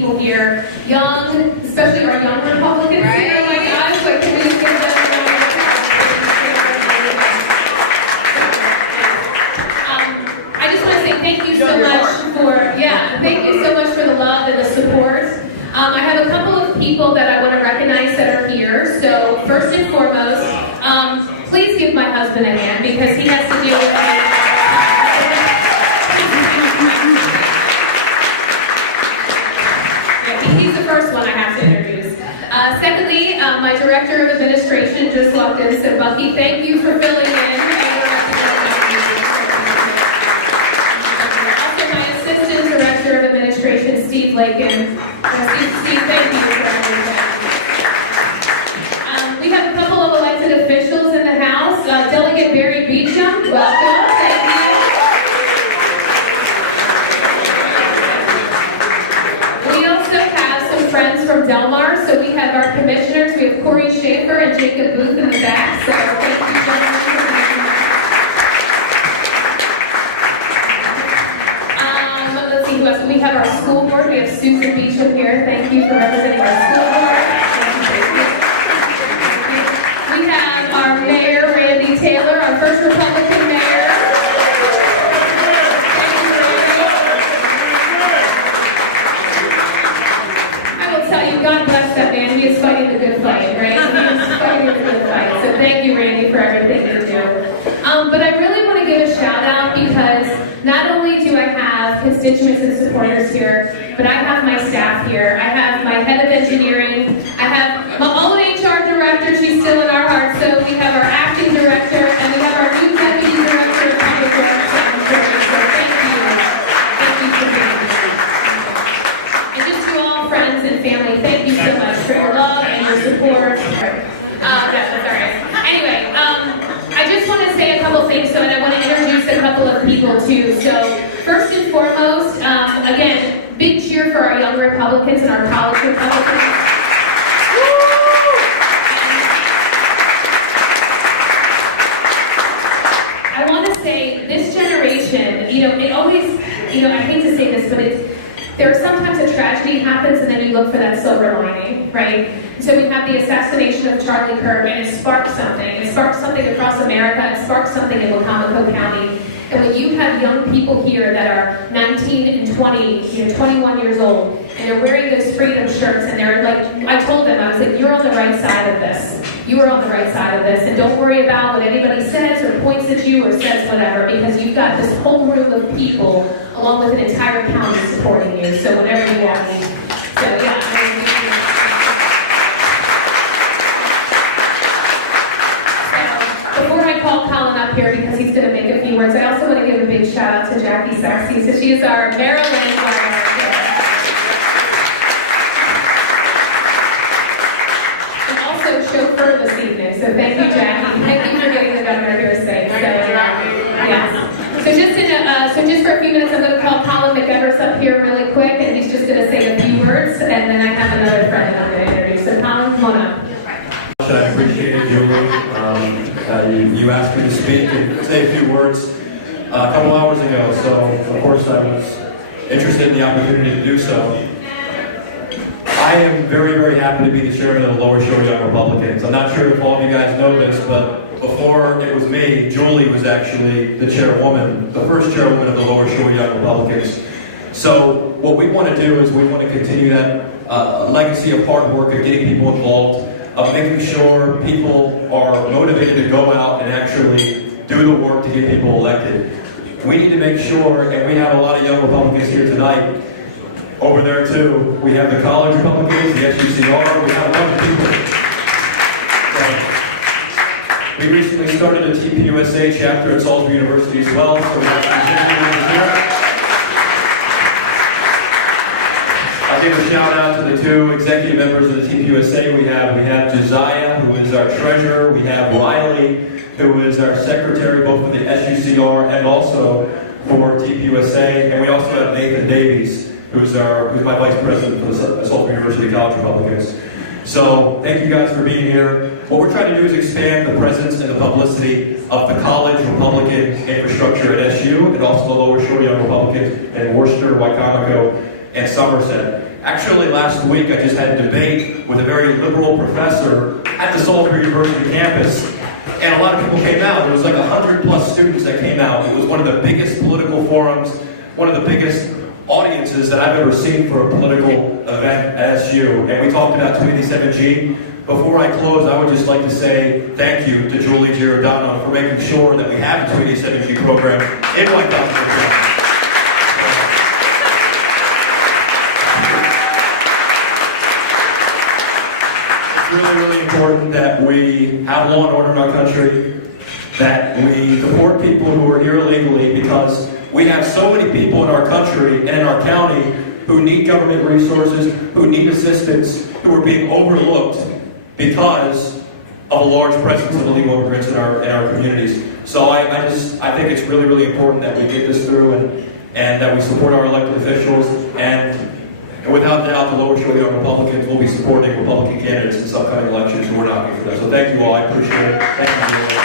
people here, young, especially our young Republicans here. Oh my gosh, like can we give them I just want to say thank you so much thank you so much for the love and the support. I have a couple of people that I want to recognize that are here. So first and foremost, please give my husband a hand because he has to deal with me. He's the first one I have to introduce. Secondly, my director of administration just walked in, so Bucky, thank you for filling in. Also, my assistant director of administration, Steve Lakin. Steve, thank you for everything. We have a couple of elected officials in the House. Delegate Barry Beecham, welcome. Thank you. We also have some friends from Del Mar, so we have our commissioners. We have Corey Schaefer and Jacob Booth in the back, so thank you gentlemen for being here. Let's see who else. We have our school board. We have Susan Beecham here. Thank you for representing our school board. We have our mayor, Randy Taylor, our first Republican mayor. God bless that man. He is fighting the good fight, right? He is fighting the good fight. So thank you, Randy, for everything you do. But I really want to give a shout out because not only do I have constituents and supporters here, but I have my staff here. I have my head of engineering. I have my own HR director. She's still in our hearts. So we have our acting director, and we have our new deputy director of public works. So thank you. Thank you for being here. And just to all friends and family, thank you so much for your love and your support. That's all right. Anyway, I just want to say a couple things, and I want to introduce a couple of people too. So first and foremost, again, big cheer for our young Republicans and our college Republicans. I want to say this generation, it always, I hate to say this, but there's sometimes a tragedy happens and then you look for that silver lining, right? So we have the assassination of Charlie Kirk and it sparked something. It sparked something across America. It sparked something in Wacomico County. And when you have young people here that are 19 and 20, 21 years old, and they're wearing those freedom shirts and they're like, I told them, I was like, you're on the right side of this. You are on the right side of this, and don't worry about what anybody says or points at you or says whatever, because you've got this whole room of people along with an entire county supporting you. So whatever you want. So yeah. So before I call Colin up here because he's going to make a few words, I also want to give a big shout out to Jackie Saxey. So she is our Maryland choir. Chauffeur this evening, so thank you, Jackie. Thank you for getting the governor here safe. So, yes. So just for a few minutes, I'm going to call Colin McEvers up here really quick, and he's just going to say a few words, and then I have another friend I'm going to introduce. So Colin, come on up. I appreciate it, Julie. You asked me to speak and say a few words a couple hours ago, so of course I was interested in the opportunity to do so. I am very, very happy to be the chairman of the Lower Shore Young Republicans. I'm not sure if all of you guys know this, but before it was me, Julie was actually the chairwoman, the first chairwoman of the Lower Shore Young Republicans. So what we want to do is we want to continue that legacy of hard work of getting people involved, of making sure people are motivated to go out and actually do the work to get people elected. We need to make sure, and we have a lot of young Republicans here tonight. Over there too, we have the college Republicans, the SUCR, we have a bunch of people. We recently started a TPUSA chapter at Salisbury University as well, so we have some people here. I'll give a shout out to the two executive members of the TPUSA. We have Josiah, who is our treasurer. We have Riley, who is our secretary, both for the SUCR and also for TPUSA. And we also have Nathan Davies, who's my vice president for the Salisbury University College Republicans. So thank you guys for being here. What we're trying to do is expand the presence and the publicity of the college Republican infrastructure at SU and also the Lower Shore Young Republicans in Worcester, Wacomico, and Somerset. Actually, last week I just had a debate with a very liberal professor at the Salisbury University campus, and a lot of people came out. There was like 100+ students that came out. It was one of the biggest political forums, one of the biggest audiences that I've ever seen for a political event at SU, and we talked about 287G. Before I close, I would just like to say thank you to Julie Giordano for making sure that we have a 287G program in White House. It's really, really important that we have law and order in our country, that we support people who are here illegally, because we have so many people in our country and in our county who need government resources, who need assistance, who are being overlooked because of a large presence of illegal immigrants in our communities. So I think it's really, really important that we get this through and that we support our elected officials. And without doubt, the lower show young Republicans will be supporting Republican candidates in this upcoming election, and we're knocking for them. So thank you all. I appreciate it. Thank you.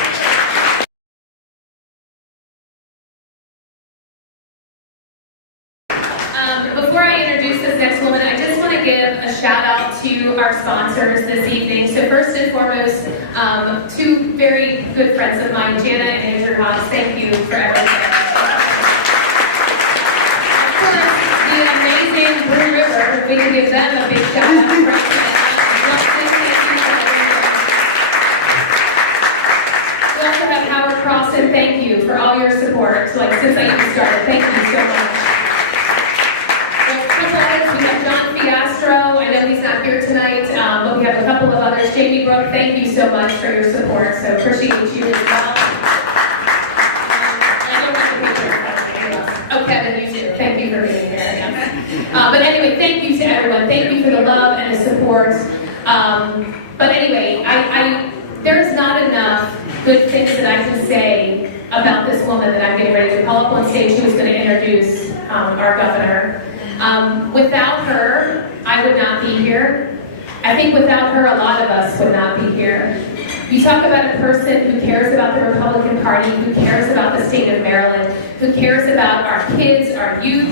Before I introduce this next woman, I just want to give a shout out to our sponsors this evening. So first and foremost, two very good friends of mine, Jana and Andrew Hobbs. Thank you for everything. Of course, the amazing Blue River. We can give them a big shout out. We also have Howard Crossan. Thank you for all your support. Since I even started, thank you so much. We have John Fiastro. I know he's not here tonight, but we have a couple of others. Jamie Brooke, thank you so much for your support. So appreciate you as well. I don't have the picture. Oh, Kevin, you too. Thank you for being here. But anyway, thank you to everyone. Thank you for the love and the support. But anyway, there's not enough good things that I can say about this woman that I'm getting ready to call up on stage, who is going to introduce our governor. Without her, I would not be here. I think without her, a lot of us would not be here. You talk about a person who cares about the Republican Party, who cares about the state of Maryland, who cares about our kids, our youth,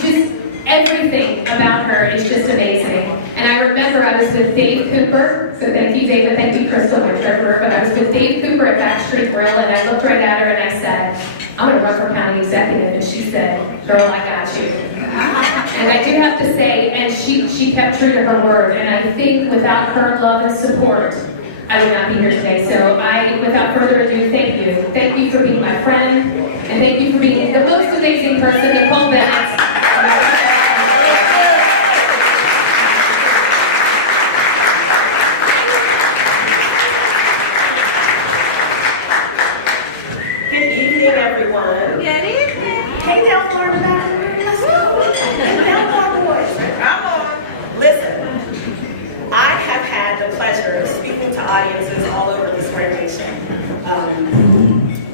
just everything about her is just amazing. And I remember I was with Dave Cooper, so thank you, David, thank you, Crystal, my treasurer, but I was with Dave Cooper at Backstreet Grill, and I looked right at her and I said, I'm going to run for county executive, and she said, girl, I got you. And I do have to say, and she kept true to her word, and I think without her love and support, I would not be here today. So without further ado, thank you. Thank you for being my friend, and thank you for being the most amazing person, Nicole Bennett. Audiences all over this great nation.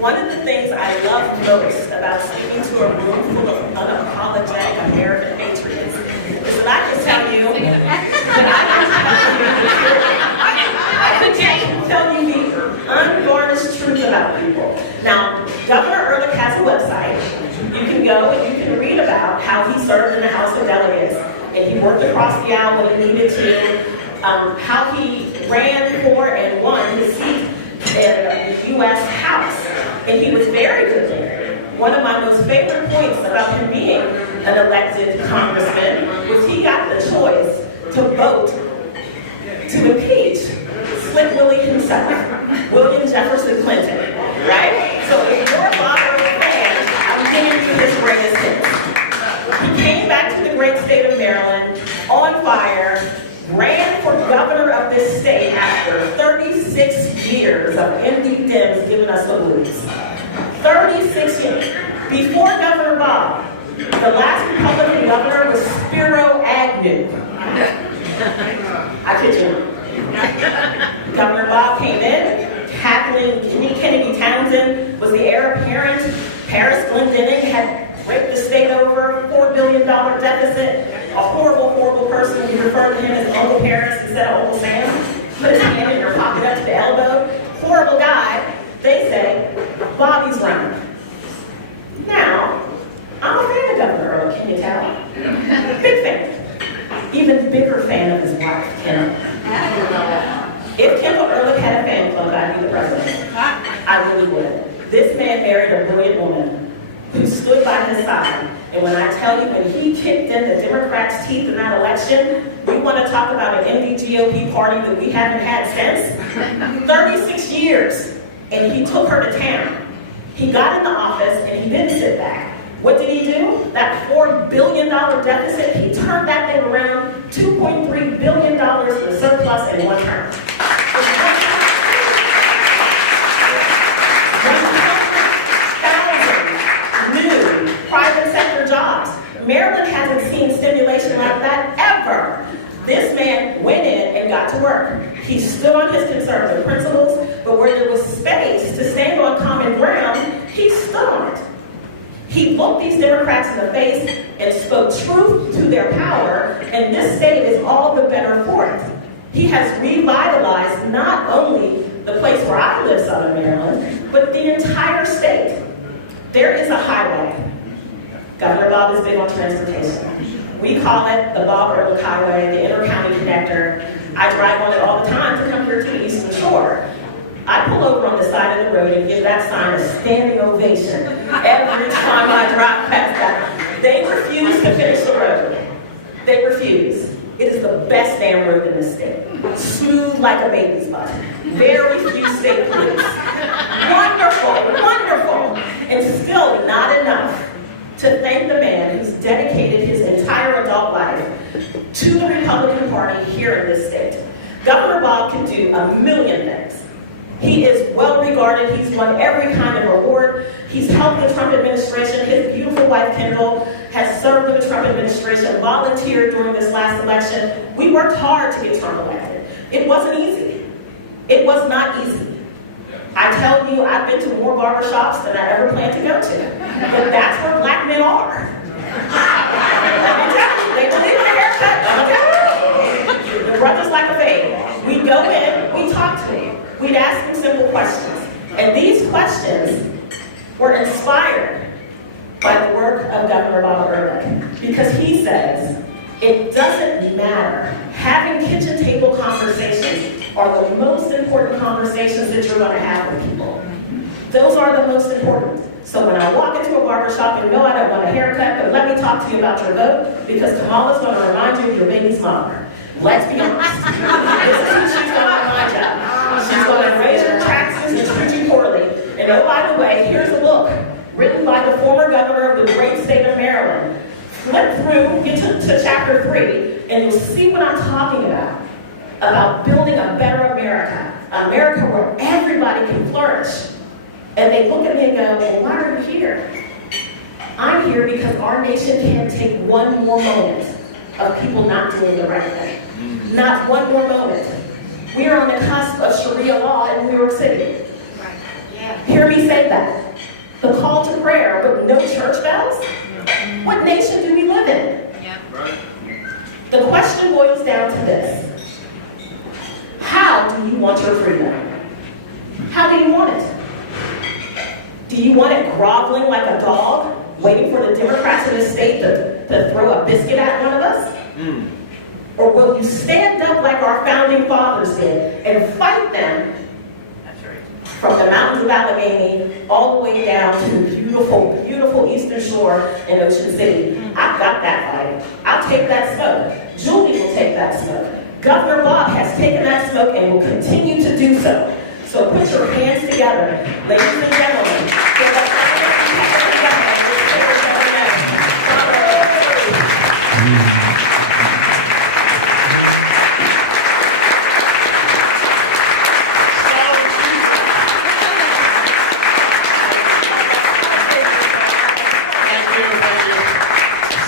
One of the things I love most about speaking to a room full of unapologetic American patriots is that I can tell you the unvarnished truth about people. Now, Governor Erlich has a website. You can go and you can read about how he served in the House of Delegates, and he worked across the aisle when he needed to. How he ran for and won his seat in the U.S. House. And he was very good there. One of my most favorite points about him being an elected congressman was he got the choice to vote to impeach Slick Willie himself, William Jefferson Clinton, right? So if you're a father of a fan, I'm giving you his greatest hits. He came back to the great state of Maryland on fire, ran for governor of this state after 36 years of MD Dems giving us the blues. 36 years. Before Governor Bob, the last Republican governor was Spiro Agnew. I kid you. Governor Bob came in. Kathleen Kennedy Townsend was the heir apparent. Paris Glendening had raped the state over, $4 billion deficit. A horrible, horrible person. We refer to him as Uncle Paris instead of Uncle Sam. Put his hand in your pocket up to the elbow. Horrible guy. They say, Bobby's running. Now, I'm a fan of Governor Erlich, can you tell? Big fan. even bigger fan of his wife, Kim. If Kim Erlich had a fan club, I'd be the president. I really would. This man married a brilliant woman who stood by his side. And when I tell you, when he kicked in the Democrats' teeth in that election, we want to talk about an MDGOP party that we haven't had since 36 years. And he took her to town. He got in the office and he didn't sit back. What did he do? That $4 billion deficit, he turned that thing around, $2.3 billion in surplus in one term. 100,000 new private sector jobs. Maryland hasn't seen stimulation like that ever. This man went in and got to work. He stood on his conservative principles, but where there was space to stand on common ground, he stood on it. He looked these Democrats in the face and spoke truth to their power, and this state is all the better for it. He has revitalized not only the place where I live, Southern Maryland, but the entire state. There is a highway. Governor Bob is big on transportation. We call it the Bob Erlich Highway, the Inter-County Connector. I drive on it all the time to come here to the Eastern Shore. I pull over on the side of the road and give that sign a standing ovation every time I drive past that. They refuse to finish the road. They refuse. It is the best damn road in the state. Smooth like a baby's butt. Very few state police. Wonderful, wonderful. And still not enough to thank the man who's dedicated his entire adult life to the Republican Party here in this state. Governor Bob can do a million things. He is well regarded. He's won every kind of award. He's helped the Trump administration. His beautiful wife, Kendall, has served in the Trump administration, volunteered during this last election. We worked hard to get Trump elected. It wasn't easy. It was not easy. I tell you, I've been to more barbershops than I ever planned to go to. But that's where black men are. Let me tell you, they believe in a haircut. Let me tell you. The brothers like a baby. We go in, we talk to them. We'd ask them simple questions. And these questions were inspired by the work of Governor Bob Erlich. Because he says, it doesn't matter. Having kitchen table conversations are the most important conversations that you're going to have with people. Those are the most important. So when I walk into a barbershop and no, I don't want a haircut, but let me talk to you about your vote, because Kamala's going to remind you of your baby's mother. Let's be honest. This is who she's going to remind you of. She's going to raise your taxes and treat you poorly. And oh, by the way, here's a book written by the former governor of the great state of Maryland. Flip through, get to chapter 3, and you'll see what I'm talking about building a better America. America where everybody can flourish. And they look at me and go, well, why are you here? I'm here because our nation can't take one more moment of people not doing the right thing. Not one more moment. We are on the cusp of Sharia law in New York City. Hear me say that. The call to prayer, but no church bells? What nation do we live in? The question boils down to this. How do you want your freedom? How do you want it? Do you want it groveling like a dog, waiting for the Democrats in the state to throw a biscuit at one of us? Or will you stand up like our founding fathers did and fight them from the mountains of Allegheny all the way down to the beautiful, beautiful Eastern Shore in Ocean City? I've got that fight. I'll take that smoke. Julie will take that smoke. Governor Bob has taken that smoke and will continue to do so. So put your hands together, ladies and gentlemen. For the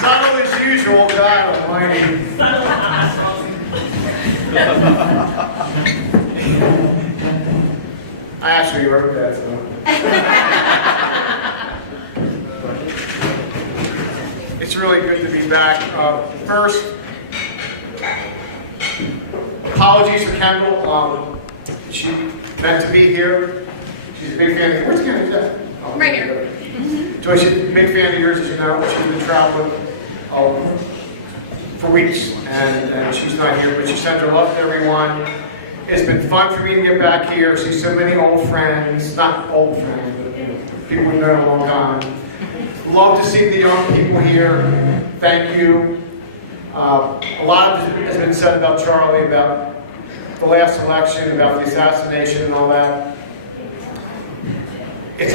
Subtle as usual, God almighty. I actually wrote that, so. It's really good to be back. First, apologies for Kendall. She meant to be here. She's a big fan of, where's Kendall? Oh, Right here. So she's a big fan of yours, as you know. She's been traveling all over. for weeks, and she's not here, but she sent her love to everyone. It's been fun for me to get back here, see so many old friends, not old friends, but people we've known a long time. Love to see the young people here. Thank you. A lot of it has been said about Charlie, about the last election, about the assassination and all that. It's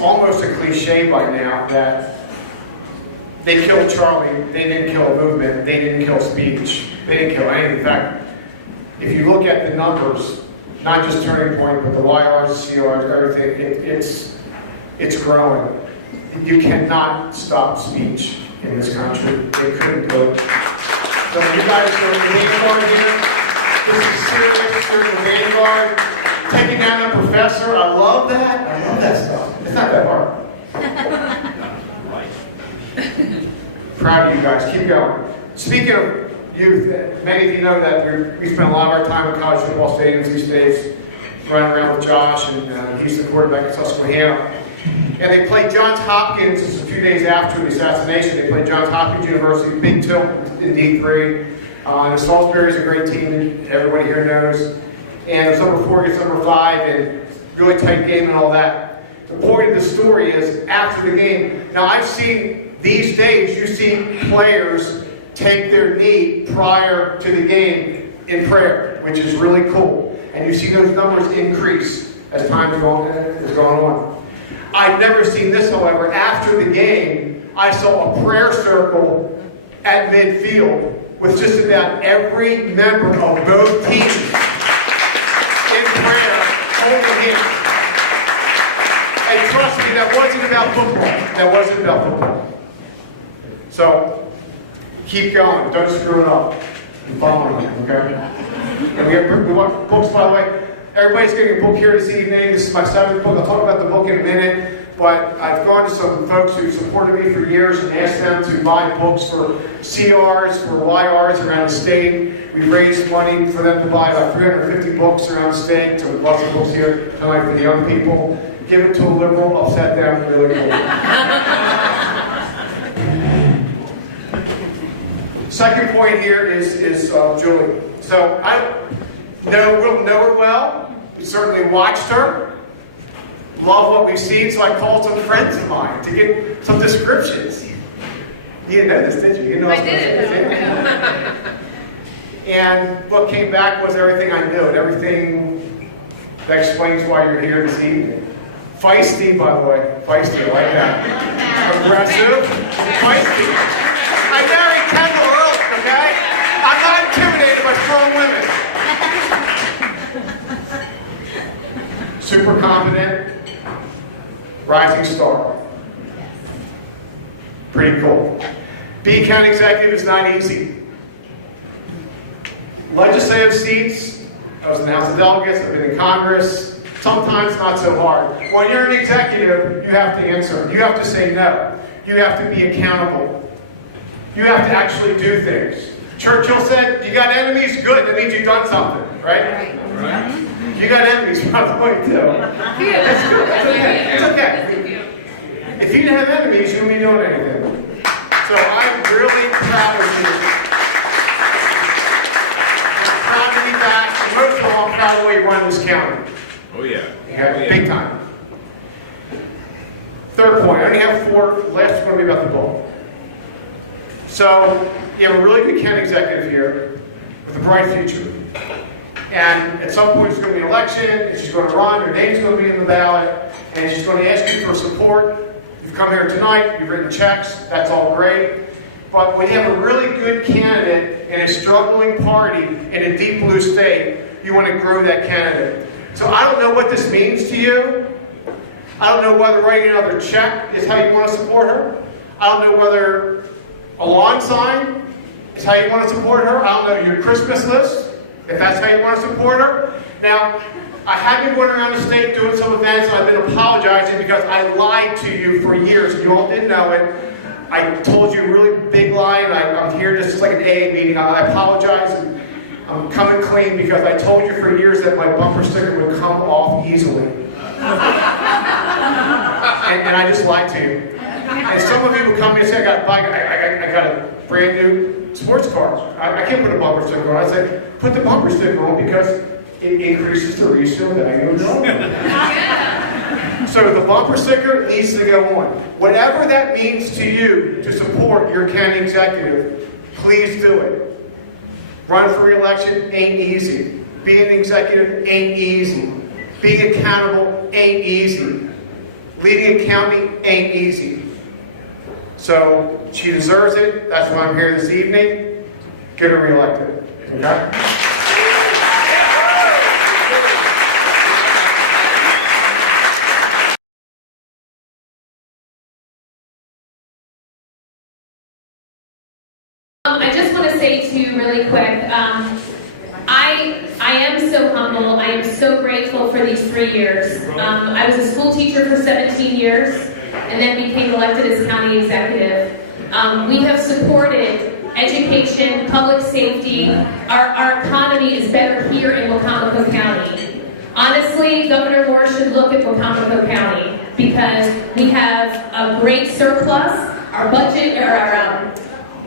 almost a cliche by now that they killed Charlie, they didn't kill a movement, they didn't kill speech, they didn't kill anything. In fact, if you look at the numbers, not just Turning Point, but the YRs, CRs, everything, it's growing. You cannot stop speech in this country. They couldn't do it. So you guys are in the vanguard here. This is serious. You're in the vanguard. Taking down the professor, I love that. I love that stuff. It's not that hard. Proud of you guys. Keep going. Speaking of youth, many of you know that we spend a lot of our time in college football stadiums these days, running around with Josh, and he's the quarterback at Susquehanna. And they played Johns Hopkins, just a few days after the assassination, they played Johns Hopkins University, Big Tilt in D3. And Salisbury's a great team that everybody here knows. And it was number 4 against number 5, and really tight game and all that. The point of the story is, after the game, now I've seen, these days, you see players take their knee prior to the game in prayer, which is really cool. And you see those numbers increase as time is going on. I've never seen this, however. After the game, I saw a prayer circle at midfield with just about every member of both teams in prayer, holding hands. And trust me, that wasn't about football. That wasn't about football. So, keep going. Don't screw it up. I'm following you, okay? And we want books, by the way. Everybody's getting a book here this evening. This is my 7th book. I'll talk about the book in a minute. But I've gone to some folks who supported me for years and asked them to buy books for CRs, for YRs around the state. We raised money for them to buy about 350 books around the state. So lots of books here tonight for the young people. Give it to a liberal, upset them, really cool. Second point here is Julie. So we'll know her well. We certainly watched her. Love what we've seen, so I called some friends of mine to get some descriptions. You didn't know this, did you? You didn't know I did. And what came back was everything I knew, and everything that explains why you're here this evening. Feisty, by the way. Feisty, I like that. Aggressive, feisty. I married Kendall Erlich, okay? I'm not intimidated by strong women. Super confident. Rising star. Pretty cool. Being county executive is not easy. Legislative seats, I was in the House of Delegates, I've been in Congress, sometimes not so hard. When you're an executive, you have to answer. You have to say no. You have to be accountable. You have to actually do things. Churchill said, you got enemies? Good, that means you've done something, right? Right. You got enemies, by the way, too. That's good. That's okay. It's okay. If you didn't have enemies, you wouldn't be doing anything. So I'm really proud of you. I'm proud to be back. And most of all, I'm proud of the way you run this county. Oh, yeah. Okay? Big time. Third point. I only have 4. Last is going to be about the book. So, you have a really good county executive here with a bright future. And at some point, there's going to be an election, and she's going to run, her name's going to be in the ballot, and she's going to ask you for support. You've come here tonight, you've written checks, that's all great. But when you have a really good candidate in a struggling party in a deep blue state, you want to grow that candidate. So I don't know what this means to you. I don't know whether writing another check is how you want to support her. I don't know whether a lawn sign is how you want to support her. I don't know your Christmas list, if that's how you want to support her. Now, I have been going around the state doing some events, and I've been apologizing because I lied to you for years, and you all didn't know it. I told you a really big lie, and I'm here just like an AA meeting. I apologize, and I'm coming clean because I told you for years that my bumper sticker would come off easily. And I just lied to you. And some of you will come to me and say, I got a brand new sports car. I can't put a bumper sticker on. I say, put the bumper sticker on because it increases the resale value of the home. So the bumper sticker needs to go on. Whatever that means to you to support your county executive, please do it. Run for re-election ain't easy. Being an executive ain't easy. Being accountable ain't easy. Leading a county ain't easy. So she deserves it. That's why I'm here this evening. Get her re-elected. Okay? I just want to say to you really quick, I am so humble. I am so grateful for these 3 years. I was a school teacher for 17 years and then became elected as county executive. We have supported education, public safety. Our economy is better here in Wacomico County. Honestly, Governor Moore should look at Wacomico County because we have a great surplus. Our budget, or our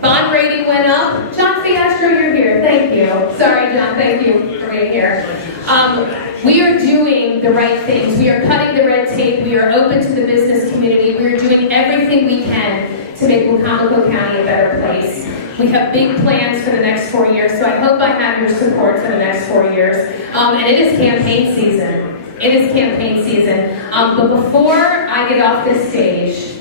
bond rating went up. John Fiastro, you're here. Thank you. Sorry, John. Thank you for being here. We are doing the right things. We are cutting the red tape. We are open to the business community. We are doing everything we can to make Wacomico County a better place. We have big plans for the next 4 years, so I hope I have your support for the next 4 years. And it is campaign season. It is campaign season. But before I get off this stage,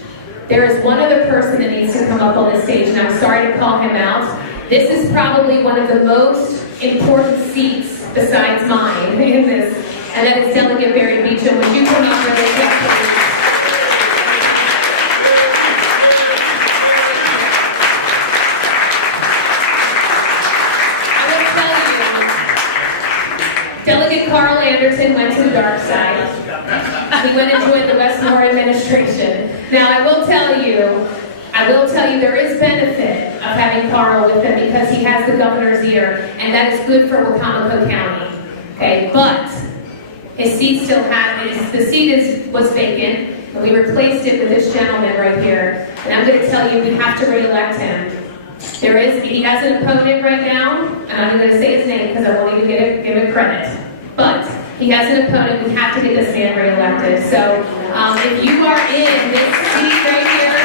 there is one other person that needs to come up on the stage, and I'm sorry to call him out. This is probably one of the most important seats besides mine in this, and that is Delegate Barry Beecham. Would you come up really quick, please? I will tell you, Delegate Carl Anderson went to the dark side. He went and joined the Westmore administration. Now, I will tell you, there is benefit of having Carl with him because he has the governor's ear, and that is good for Wacomico County. Okay, but his seat still was vacant, and we replaced it with this gentleman right here. And I'm going to tell you, we have to re-elect him. He has an opponent right now, and I'm going to say his name because I want you to give it credit. But he has an opponent. We have to get this man re-elected. So if you are in this seat right here,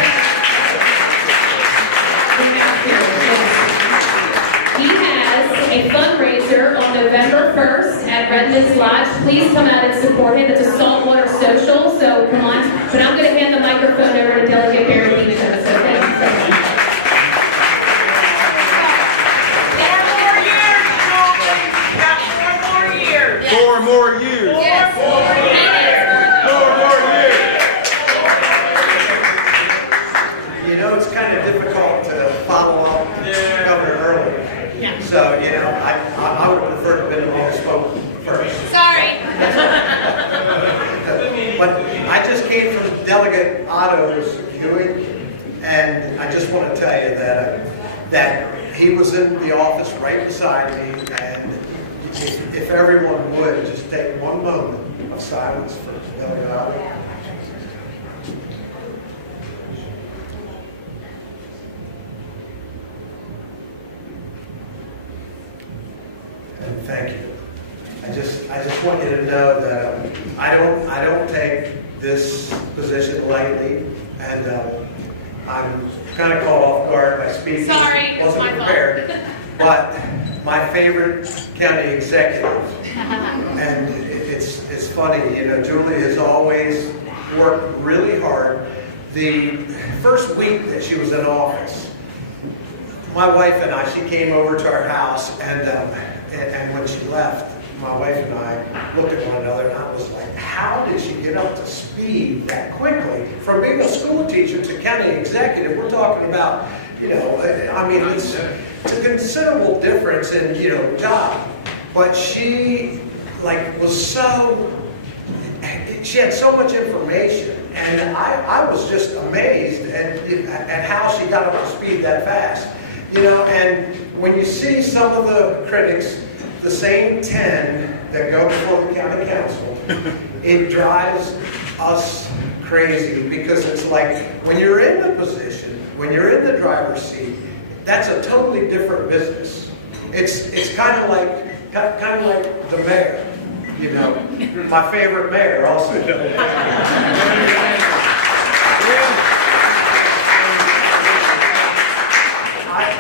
he has a fundraiser on November 1st at Redmond's Lodge. Please come out and support him. It's a saltwater social, so come on. But I'm going to hand the microphone over to Delegate Barry Beecham. So thank you so much. 4 more years. Yes. 4 more years. You know, it's kind of difficult to follow up Governor Erlich. Yeah. So, you know, I would have preferred to have been the one who spoke first. Sorry. But I just came from Delegate Otto's viewing, and I just want to tell you that he was in the office right beside me, and if everyone would just take one moment of silence for Delegate Otto. And thank you. I just want you to know that I don't take this position lightly, and I'm kind of caught off guard by speaking. Sorry, Wasn't it's my prepared. fault. But my favorite county executive, and it's funny, you know, Julie has always worked really hard. The first week that she was in office, my wife and I, she came over to our house, and when she left, my wife and I looked at one another, and I was like, how did she get up to speed that quickly? From being a school teacher to county executive, we're talking about, you know, I mean, it's a considerable difference in, you know, job. But she, like, was so, she had so much information, and I was just amazed at how she got up to speed that fast. You know, and when you see some of the critics, the same 10 that go before the county council, it drives us crazy because it's like when you're in the position, when you're in the driver's seat, that's a totally different business. It's kind of like the mayor, you know, my favorite mayor also.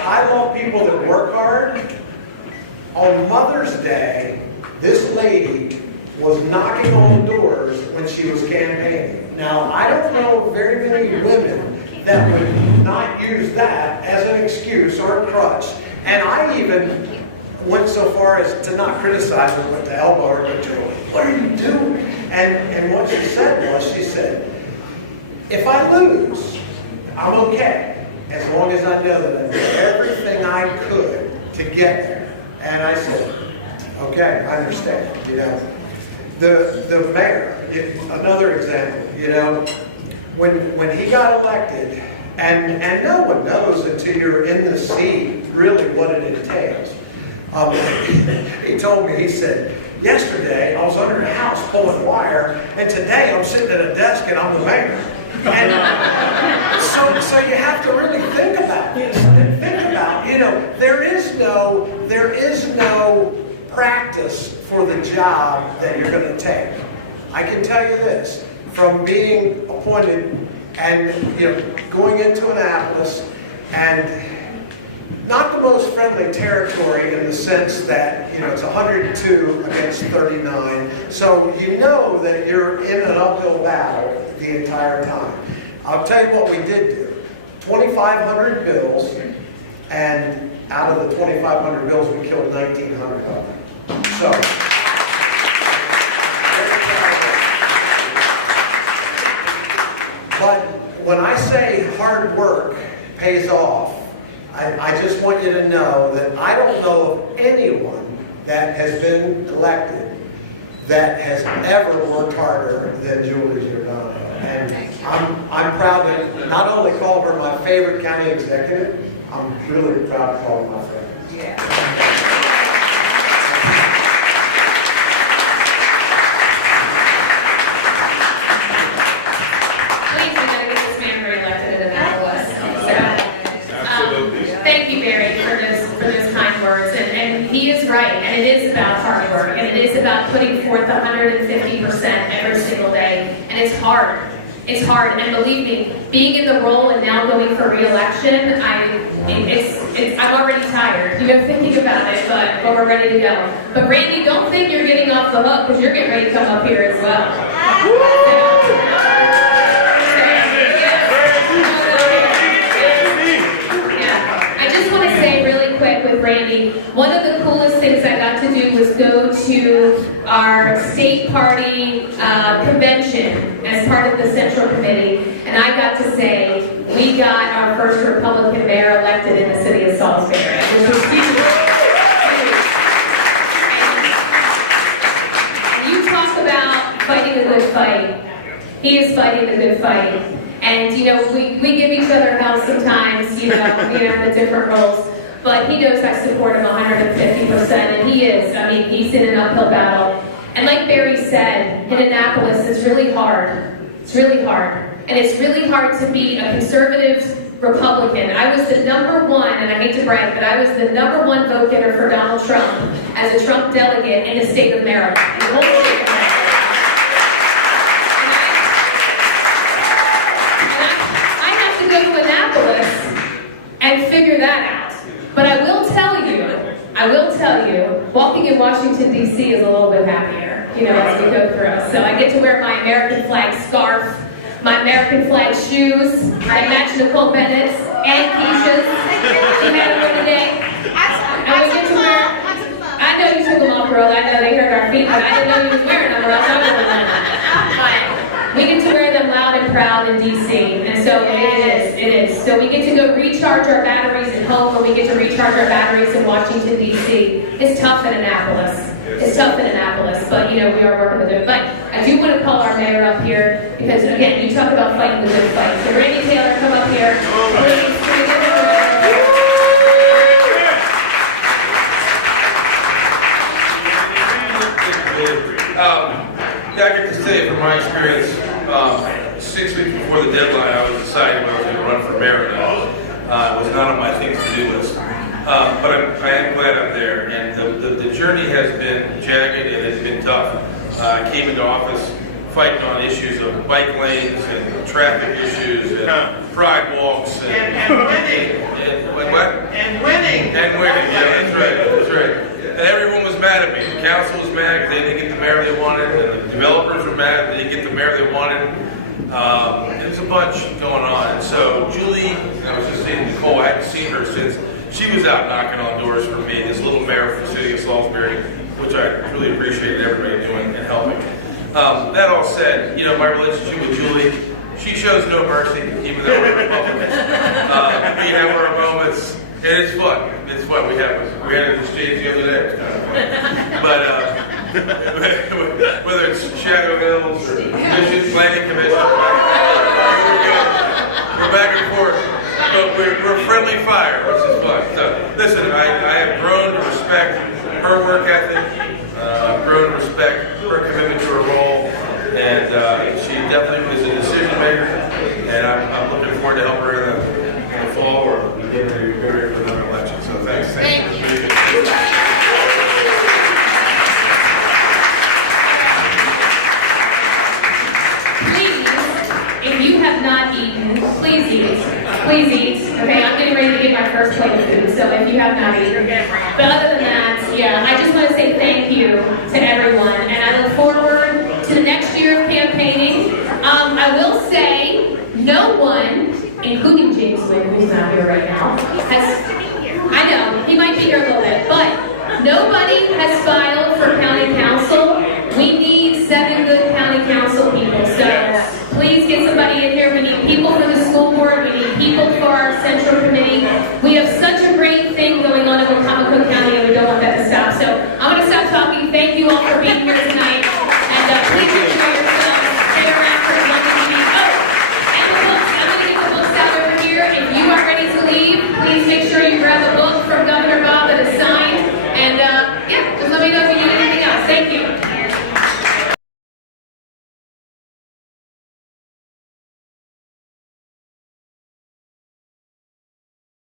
I love people that work hard. On Mother's Day, this lady was knocking on the doors when she was campaigning. Now, I don't know very many women that would not use that as an excuse or a crutch. And I even went so far as to not criticize her with the elbow or the jaw. What are you doing? And what she said was, she said, if I lose, I'm okay, as long as I know that I did everything I could to get there. And I said, okay, I understand, you know. The mayor, another example, you know, when he got elected, and no one knows until you're in the seat really what it entails. He told me, he said, yesterday I was under the house pulling wire, and today I'm sitting at a desk and I'm the mayor. And so you have to really think about this. Think about, you know, there is no practice for the job that you're going to take. I can tell you this, from being appointed and, you know, going into Annapolis, and not the most friendly territory in the sense that, you know, it's 102 against 39, so you know that you're in an uphill battle the entire time. I'll tell you what we did do. 2,500 bills, and out of the 2,500 bills, we killed 1,900 of them. So, but when I say hard work pays off, I just want you to know that I don't know of anyone that has been elected that has ever worked harder than Julie Giordano. And I'm proud to not only call her my favorite county executive, I'm really proud to call her my friend. Yeah. He is right, and it is about hard work, and it is about putting forth 150% every single day, and it's hard. It's hard, and believe me, being in the role and now going for re-election, I'm already tired, you know, thinking about it, but we're ready to go. But Randy, don't think you're getting off the hook, because you're getting ready to come up here as well. With Randy, one of the coolest things I got to do was go to our state party convention as part of the Central Committee, and I got to say we got our first Republican mayor elected in the city of Salisbury, which was huge. And you talk about fighting a good fight. He is fighting a good fight, and you know we give each other help sometimes, you know, the different roles. But he knows I support him 150%, and he is. I mean, he's in an uphill battle. And like Barry said, in Annapolis, it's really hard. It's really hard. And it's really hard to be a conservative Republican. I was the #1, and I hate to brag, but I was the #1 vote getter for Donald Trump as a Trump delegate in the state of Maryland. The whole state of Maryland. And I have to go to Annapolis and figure that out. But I will tell you, walking in Washington, D.C. is a little bit happier, you know, as we go through. So I get to wear my American flag scarf, my American flag shoes, I match Nicole Bennett's and Keisha's. She had one today. And we get to wear, I know you took them off, girl. I know they hurt our feet, but I didn't know you was wearing them, or else I would have done it. But we get to wear them loud and proud in D.C. And so it is. So we get to go recharge our batteries at home, or we get to recharge our batteries in Washington, D.C. It's tough in Annapolis. But you know, we are working with it. But I do want to call our mayor up here, because again, you talk about fighting the good fight. So Randy Taylor, come up here. Please, can we give him a round of applause? Yeah, I get to say from my experience, city there, and the journey has been jagged and it's been tough. I came into office fighting on issues of bike lanes and traffic issues and pride walks And winning. And what? And winning. And winning, yeah, that's right, that's right. And everyone was mad at me. The council was mad because they didn't get the mayor they wanted, and the developers were mad they didn't get the mayor they wanted. There's a bunch going on. And so Julie, I was just saying to Nicole, I hadn't seen her since she was out knocking on doors for me, this little mayor from the city of Salisbury, which I really appreciated everybody doing and helping. That all said, you know, my relationship with Julie, she shows no mercy, even though we're Republicans. We have our moments, and it's fun. It's fun. We had an exchange the other day. It was kind of fun. But whether it's Shadow Hills or Commission, Planning Commission, we're back and forth. But we're friendly fire, which is fun. So listen, I have grown to respect her work ethic. I've grown to respect her commitment to her role, and she definitely was a decision maker. And I'm looking forward to help her in the fall or getting ready for another election. So thanks. Thank you. Please, if you have not eaten, please eat. Please eat. Okay, I'm getting ready to get my first plate of food, so if you have not eaten. But other than that, yeah, I just want to say thank you to everyone, and I look forward to the next year of campaigning. I will say, no one, including James Wynn, who's not here right now, I know, he might be here a little bit, but nobody has filed for county council. We need 7 good county council people, so please get somebody in here. We need people for the school board. We need people for our central committee. We have such a great thing going on in Wacomico County, and we don't want that to stop. So I'm going to stop talking. Thank you all for being